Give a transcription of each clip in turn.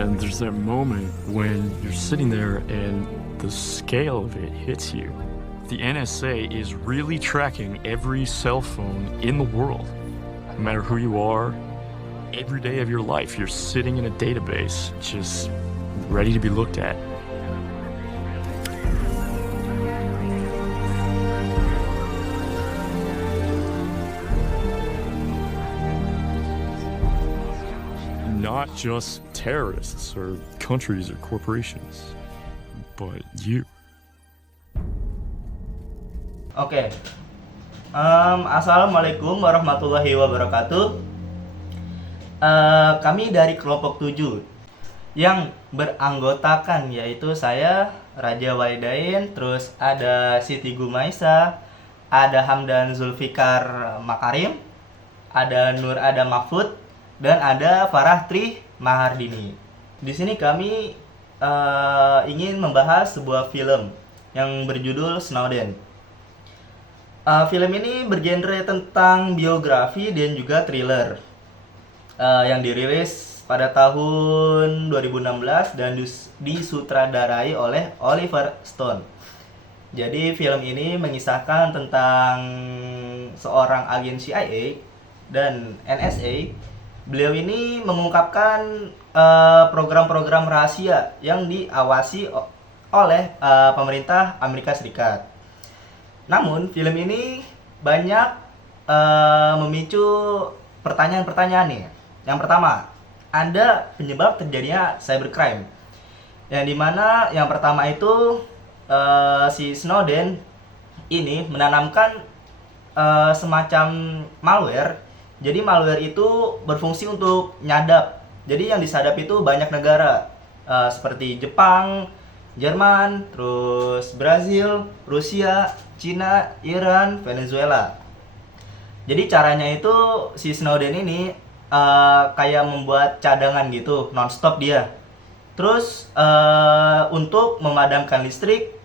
And there's that moment when you're sitting there and the scale of it hits you. The NSA is really tracking every cell phone in the world. No matter who you are, every day of your life, you're sitting in a database just ready to be looked at. Not just terrorists or countries or corporations, but you. Oke. Assalamualaikum warahmatullahi wabarakatuh. Kami dari kelompok 7 yang beranggotakan yaitu saya Raja Waidain, terus ada Siti Gumaisa, ada Hamdan Zulfikar Makarim, ada Nur Ada Mahfud, dan ada Farah Tri Mahardini. Di sini kami ingin membahas sebuah film yang berjudul Snowden. Film ini bergenre tentang biografi dan juga thriller yang dirilis pada tahun 2016 dan disutradarai oleh Oliver Stone. Jadi film ini mengisahkan tentang seorang agen CIA dan NSA. Beliau ini mengungkapkan program-program rahasia yang diawasi oleh pemerintah Amerika Serikat. Namun, film ini banyak memicu pertanyaan-pertanyaan nih. Yang pertama, ada penyebab terjadinya cybercrime. Yang dimana yang pertama itu si Snowden ini menanamkan semacam malware. Jadi malware itu berfungsi untuk nyadap. Jadi yang disadap itu banyak negara seperti Jepang, Jerman, terus Brazil, Rusia, Cina, Iran, Venezuela. Jadi caranya itu si Snowden ini kayak membuat cadangan gitu, nonstop dia. Terus untuk memadamkan listrik,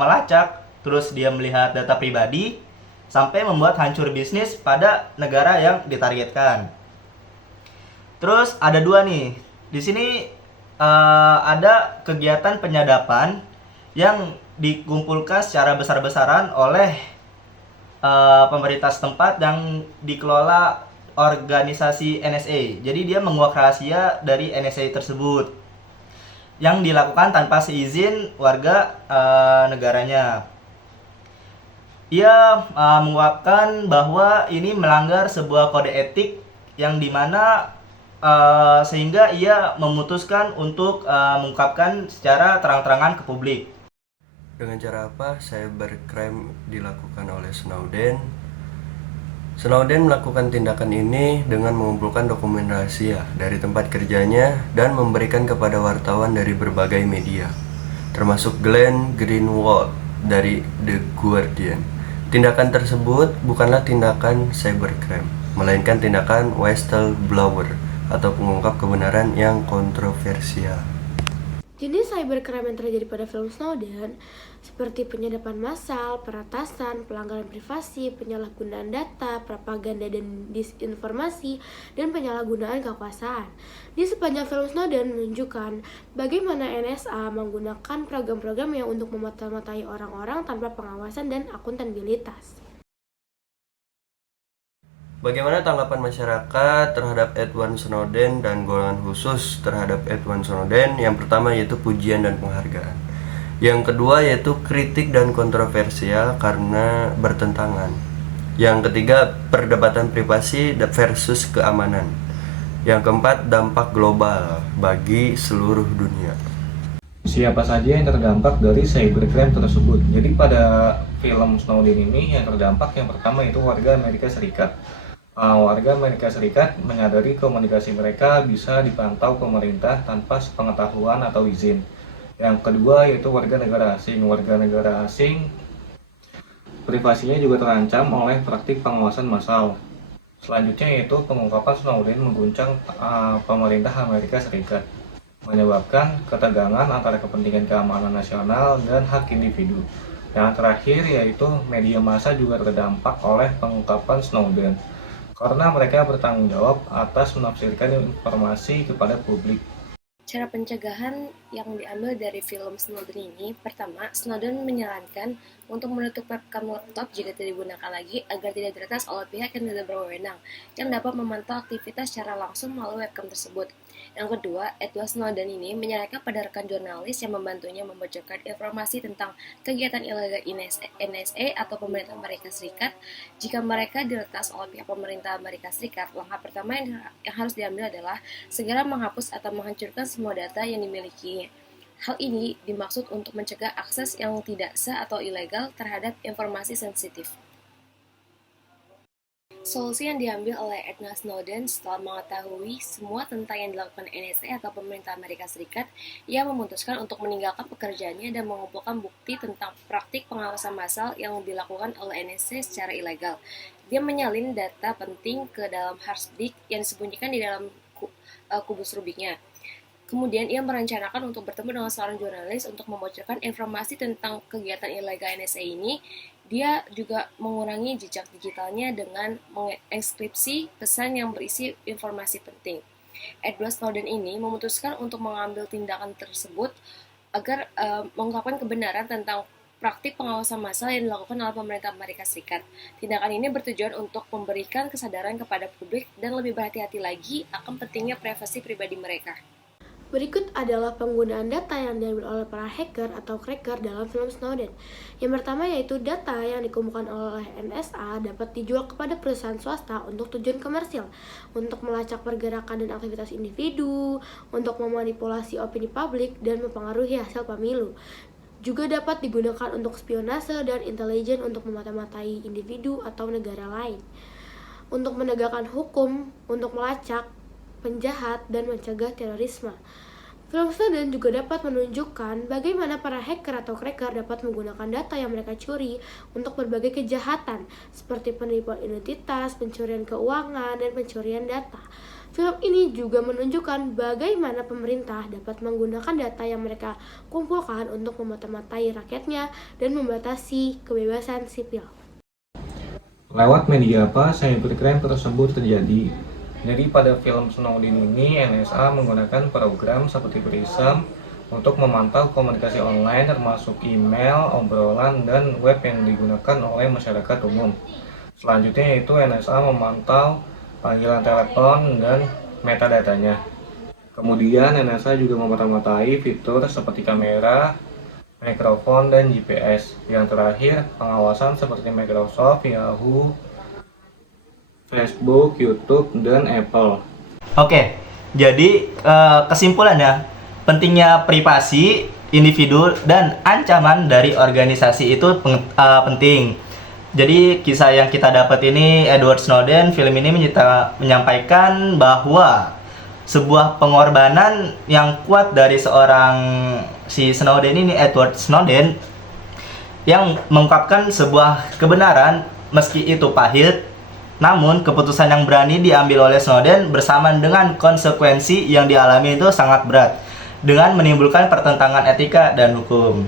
melacak, terus dia melihat data pribadi, sampai membuat hancur bisnis pada negara yang ditargetkan. Terus ada dua nih. Di sini ada kegiatan penyadapan yang dikumpulkan secara besar-besaran oleh pemerintah setempat yang dikelola organisasi NSA. Jadi dia menguak rahasia dari NSA tersebut yang dilakukan tanpa seizin warga negaranya. Ia menguapkan bahwa ini melanggar sebuah kode etik yang dimana sehingga ia memutuskan untuk mengungkapkan secara terang-terangan ke publik. Dengan cara apa cybercrime dilakukan oleh Snowden? Snowden melakukan tindakan ini dengan mengumpulkan dokumen rahasia dari tempat kerjanya dan memberikan kepada wartawan dari berbagai media, termasuk Glenn Greenwald dari The Guardian. Tindakan tersebut bukanlah tindakan cybercrime, melainkan tindakan whistleblower atau pengungkap kebenaran yang kontroversial. Jenis cybercrime yang terjadi pada film Snowden seperti penyadapan massal, peretasan, pelanggaran privasi, penyalahgunaan data, propaganda dan disinformasi, dan penyalahgunaan kekuasaan. Di sepanjang film Snowden menunjukkan bagaimana NSA menggunakan program-program yang untuk memata-matai orang-orang tanpa pengawasan dan akuntabilitas. Bagaimana tanggapan masyarakat terhadap Edward Snowden dan golongan khusus terhadap Edward Snowden? Yang pertama yaitu pujian dan penghargaan. Yang kedua yaitu kritik dan kontroversial karena bertentangan. Yang ketiga perdebatan privasi versus keamanan. Yang keempat dampak global bagi seluruh dunia. Siapa saja yang terdampak dari cybercrime tersebut? Jadi pada film Snowden ini yang terdampak yang pertama itu warga Amerika Serikat. Warga Amerika Serikat menyadari komunikasi mereka bisa dipantau pemerintah tanpa sepengetahuan atau izin. Yang kedua yaitu warga negara asing. Warga negara asing privasinya juga terancam oleh praktik pengawasan massal. Selanjutnya yaitu pengungkapan Snowden mengguncang pemerintah Amerika Serikat, menyebabkan ketegangan antara kepentingan keamanan nasional dan hak individu. Yang terakhir yaitu media massa juga terdampak oleh pengungkapan Snowden, karena mereka bertanggung jawab atas menafsirkan informasi kepada publik. Cara pencegahan yang diambil dari film Snowden ini, pertama, Snowden menyarankan untuk menutup webcam laptop jika tidak digunakan lagi agar tidak diretas oleh pihak yang tidak berwenang, yang dapat memantau aktivitas secara langsung melalui webcam tersebut. Yang kedua, Edward Snowden ini menyarankan pada rekan jurnalis yang membantunya membocorkan informasi tentang kegiatan ilegal NSA atau pemerintah Amerika Serikat, jika mereka diretas oleh pihak pemerintah Amerika Serikat, langkah pertama yang harus diambil adalah segera menghapus atau menghancurkan semua data yang dimilikinya. Hal ini dimaksud untuk mencegah akses yang tidak sah atau ilegal terhadap informasi sensitif. Solusi yang diambil oleh Edward Snowden setelah mengetahui semua tentang yang dilakukan NSA atau pemerintah Amerika Serikat, ia memutuskan untuk meninggalkan pekerjaannya dan mengumpulkan bukti tentang praktik pengawasan massal yang dilakukan oleh NSA secara ilegal. Dia menyalin data penting ke dalam hard disk yang disembunyikan di dalam kubus Rubiknya. Kemudian ia merencanakan untuk bertemu dengan seorang jurnalis untuk membocorkan informasi tentang kegiatan ilegal NSA ini. Dia juga mengurangi jejak digitalnya dengan mengekskripsi pesan yang berisi informasi penting. Edward Snowden ini memutuskan untuk mengambil tindakan tersebut agar mengungkapkan kebenaran tentang praktik pengawasan massal yang dilakukan oleh pemerintah Amerika Serikat. Tindakan ini bertujuan untuk memberikan kesadaran kepada publik dan lebih berhati-hati lagi akan pentingnya privasi pribadi mereka. Berikut adalah penggunaan data yang diambil oleh para hacker atau cracker dalam film Snowden. Yang pertama yaitu data yang dikumpulkan oleh NSA dapat dijual kepada perusahaan swasta untuk tujuan komersil, untuk melacak pergerakan dan aktivitas individu, untuk memanipulasi opini publik dan mempengaruhi hasil pemilu. Juga dapat digunakan untuk spionase dan intelijen untuk memata-matai individu atau negara lain, untuk menegakkan hukum, untuk melacak penjahat, dan mencegah terorisme. Film Snowden juga dapat menunjukkan bagaimana para hacker atau cracker dapat menggunakan data yang mereka curi untuk berbagai kejahatan, seperti penipuan identitas, pencurian keuangan, dan pencurian data. Film ini juga menunjukkan bagaimana pemerintah dapat menggunakan data yang mereka kumpulkan untuk memata-matai rakyatnya dan membatasi kebebasan sipil. Lewat media apa cybercrime tersebut terjadi? Jadi pada film Snowden ini NSA menggunakan program seperti Prism untuk memantau komunikasi online termasuk email, obrolan, dan web yang digunakan oleh masyarakat umum. Selanjutnya yaitu NSA memantau panggilan telepon dan metadatanya. Kemudian NSA juga memata-matai fitur seperti kamera, mikrofon, dan GPS. Yang terakhir, pengawasan seperti Microsoft, Yahoo, Facebook, YouTube, dan Apple. Oke, jadi kesimpulannya, pentingnya privasi individu dan ancaman dari organisasi itu penting. Jadi kisah yang kita dapat ini, Edward Snowden, film ini menyampaikan bahwa sebuah pengorbanan yang kuat dari si Snowden ini, Edward Snowden, yang mengungkapkan sebuah kebenaran meski itu pahit. Namun, keputusan yang berani diambil oleh Snowden bersamaan dengan konsekuensi yang dialami itu sangat berat, dengan menimbulkan pertentangan etika dan hukum.